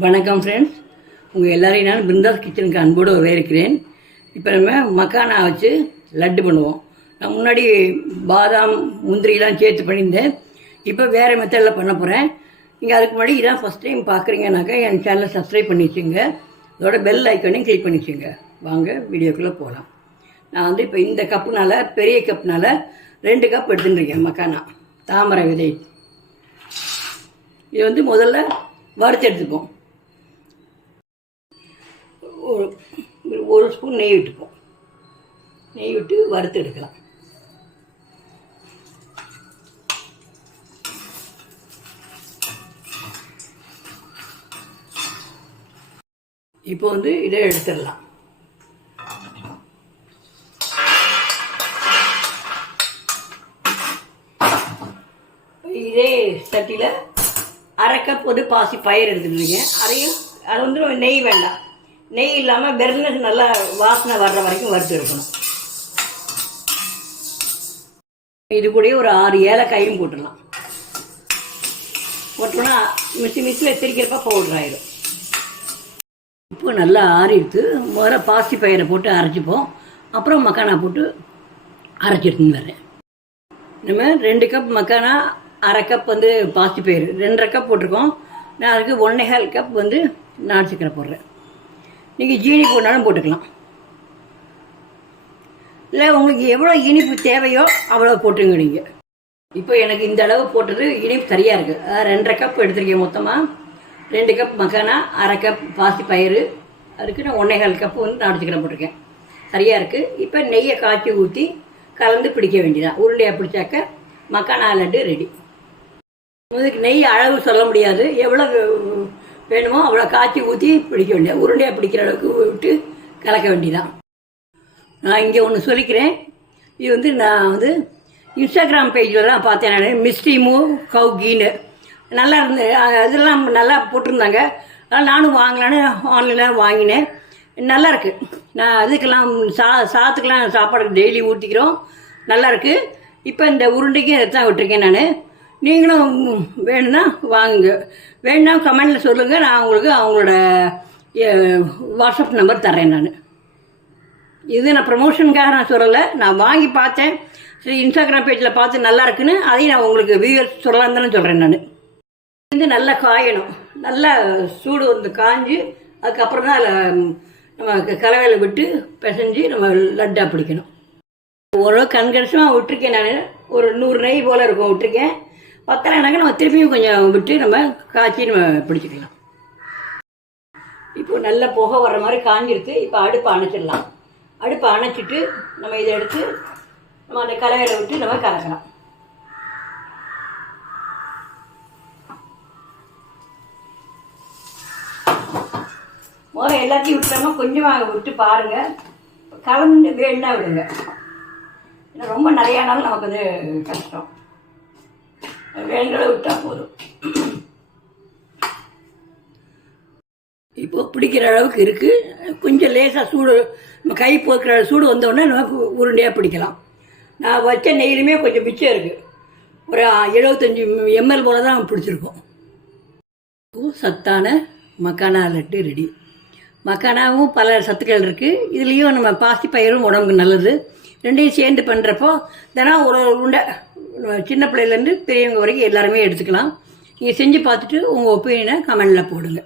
வணக்கம் ஃப்ரெண்ட்ஸ், உங்கள் எல்லோரையும் நான் பிருந்தாஸ் கிச்சனுக்கு அன்போடு வரவேற்கிறேன். இப்போ நம்ம மக்கானா வச்சு லட்டு பண்ணுவோம். நான் முன்னாடி பாதாம் முந்திரிலாம் சேர்த்து பண்ணியிருந்தேன். இப்போ வேறு மெத்தடில் பண்ண போகிறேன். நீங்கள் அதுக்கு முன்னாடி இதான் ஃபஸ்ட் டைம் பார்க்குறீங்கனாக்கா என் சேனலை சப்ஸ்கிரைப் பண்ணி வச்சுங்க. அதோட பெல் ஐக்கனையும் கிளிக் பண்ணி வச்சுங்க. வாங்க வீடியோக்குள்ளே போகலாம். நான் வந்து இப்போ இந்த கப்புனால், பெரிய கப்புனால் 2 கப் எடுத்துட்டுருக்கேன் மக்கானா தாமரை விதை. இது வந்து முதல்ல வறுத்து எடுத்துப்போம். ஒரு ஸ்பூன் நெய் விட்டுப்போம். நெய் விட்டு வறுத்து எடுக்கலாம். இப்போ வந்து இதை எடுத்துடலாம். இதே சட்டியில் 1/2 கப் வந்து பாசி பயிர் எடுத்துக்கிட்டீங்க. அது வந்து நெய் வேண்டாம். நெய் இல்லாமல் வெறும் நல்லா வாசனை வர்ற வரைக்கும் வறுத்து எடுக்கணும். இது கூட ஒரு 6 ஏலக்காயும் போட்டுடலாம். போட்டோன்னா மிக்சியில் திரிக்கிறப்ப பவுடர் ஆயிடும். இப்போ நல்லா ஆறிடுத்து. முதல்ல பாசி பயிரை போட்டு அரைச்சிப்போம். அப்புறம் மக்கானா போட்டு அரைச்சி எடுத்துன்னு வரேன். நம்ம 2 கப் மக்கானா, 1/2 கப் வந்து பாசி பயிர், 2.5 கப் போட்டிருக்கோம். நான் அதுக்கு 1.25 கப் வந்து நாட்டு சக்கரை போடுறேன். நீங்கள் ஜீனி போட்டாலும் போட்டுக்கலாம். இல்லை உங்களுக்கு எவ்வளோ இனிப்பு தேவையோ அவ்வளோ போட்டுங்க நீங்கள். இப்போ எனக்கு இந்த அளவு போட்டது இனிப்பு சரியாக இருக்குது. 2.5 கப் எடுத்துருக்கேன் மொத்தமாக. 2 கப் மக்கானா, 1/2 கப் பாசி பயிறு, அதுக்கு நான் 1.25 கப் வந்து நாட்டு சக்கரை போட்டிருக்கேன். சரியாக இருக்குது. இப்போ நெய்யை காய்ச்சி ஊற்றி கலந்து பிடிக்க வேண்டியதான். உருண்டையாக பிடிச்சாக்க மக்கானா லட்டு ரெடி. இதுக்கு நெய் அளவு சொல்ல முடியாது. எவ்வளோ வேணுமோ அவ்வளோ காய்ச்சி ஊற்றி பிடிக்க வேண்டியது. உருண்டையாக பிடிக்கிற அளவுக்கு விட்டு கலக்க வேண்டியதான். நான் இங்கே ஒன்று சொல்லிக்கிறேன். இது வந்து நான் வந்து இன்ஸ்டாகிராம் பேஜில் தான் பார்த்தேன். நான் மிஸ்டிமு கவுகின்னு நல்லா இருந்து இதெல்லாம் நல்லா போட்டிருந்தாங்க. அதனால் நானும் வாங்கலான்னு ஆன்லைனில் வாங்கினேன். நல்லா இருக்குது. நான் அதுக்கெல்லாம் சாத்துக்கெல்லாம் சாப்பாடுக்கு டெய்லி ஊற்றிக்கிறோம். நல்லாயிருக்கு. இப்போ இந்த உருண்டைக்கும் எடுத்தான் விட்டுருக்கேன் நான். நீங்களும் வேணும்னா வாங்குங்க. வேணும்னா கமெண்டில் சொல்லுங்கள். நான் உங்களுக்கு அவங்களோட வாட்ஸ்அப் நம்பர் தரேன். நான் இது நான் ப்ரமோஷனுக்காக நான் சொல்லலை. நான் வாங்கி பார்த்தேன். சரி, இன்ஸ்டாகிராம் பேஜில் பார்த்து நல்லா இருக்குன்னு அதையும் நான் உங்களுக்கு வியூவர்ஸ் சொல்லலான்னு தானே சொல்கிறேன். நான் வந்து நல்லா காயணும். நல்லா சூடு வந்து காஞ்சி அதுக்கப்புறம் தான் அதில் நம்ம கலவையில் விட்டு பிசைஞ்சு நம்ம லட்டாக பிடிக்கணும். ஓரளவு கண்கரிசமாக விட்டுருக்கேன். நான் ஒரு 100 நெய் போல் இருக்கும் விட்டுருக்கேன். பத்தலைனாக்க நம்ம திருப்பியும் கொஞ்சம் விட்டு நம்ம காய்ச்சி நம்ம பிடிச்சிக்கலாம். இப்போ நல்ல புகை வர்ற மாதிரி காஞ்சிருக்கு. இப்போ அடுப்பை அணைச்சிடலாம். அடுப்பை அணைச்சிட்டு நம்ம இதை எடுத்து நம்ம அந்த கலவையில் விட்டு நம்ம கலக்கலாம். முதல்ல எல்லாத்தையும் விட்டுறாமல் கொஞ்சமாக விட்டு பாருங்கள். கலந்து வேணுன்னா விடுங்க. ஏன்னா ரொம்ப நிறையானாலும் நமக்கு அது கஷ்டம். வேணுங்களை விட்டால் போதும். இப்போ பிடிக்கிற அளவுக்கு இருக்குது. கொஞ்சம் லேசாக சூடு, நம்ம கை போக்குற சூடு வந்தோடனே நமக்கு உருண்டையாக பிடிக்கலாம். நான் வச்ச நெய்யிலுமே கொஞ்சம் மிச்சம் இருக்குது. ஒரு 75 ml போல் தான் பிடிச்சிருக்கோம். சத்தான மக்கானா லட்டு ரெடி. மக்கானாவும் பல சத்துக்கள் இருக்குது. இதுலேயும் நம்ம பாசி பயிரும் உடம்புக்கு நல்லது. ரெண்டையும் சேர்ந்து பண்ணுறப்போ தினம் ஒரு உருண்டை சின்ன பிள்ளையிலேருந்து பெரியவங்க வரைக்கும் எல்லாருமே எடுத்துக்கலாம். நீங்கள் செஞ்சு பார்த்துட்டு உங்கள் ஒப்பீனியனை கமெண்டில் போடுங்க.